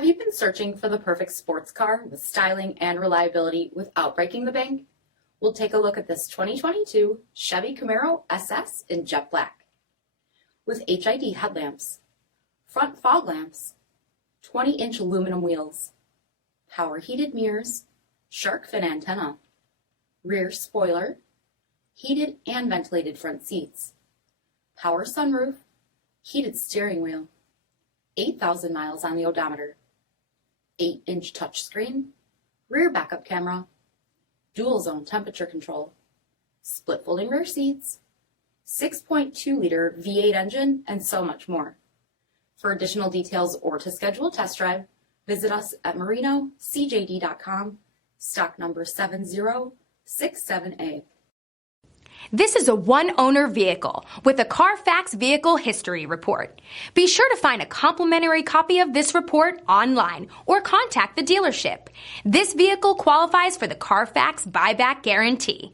Have you been searching for the perfect sports car with styling and reliability without breaking the bank? We'll take a look at this 2022 Chevy Camaro SS in jet black. With HID headlamps, front fog lamps, 20-inch aluminum wheels, power heated mirrors, shark fin antenna, rear spoiler, heated and ventilated front seats, power sunroof, heated steering wheel, 8,000 miles on the odometer, 8-inch touchscreen, rear backup camera, dual zone temperature control, split folding rear seats, 6.2-liter V8 engine, and so much more. For additional details or to schedule a test drive, visit us at MarinoCJD.com, stock number 7067A. This is a one-owner vehicle with a CARFAX Vehicle History Report. Be sure to find a complimentary copy of this report online or contact the dealership. This vehicle qualifies for the CARFAX Buyback Guarantee.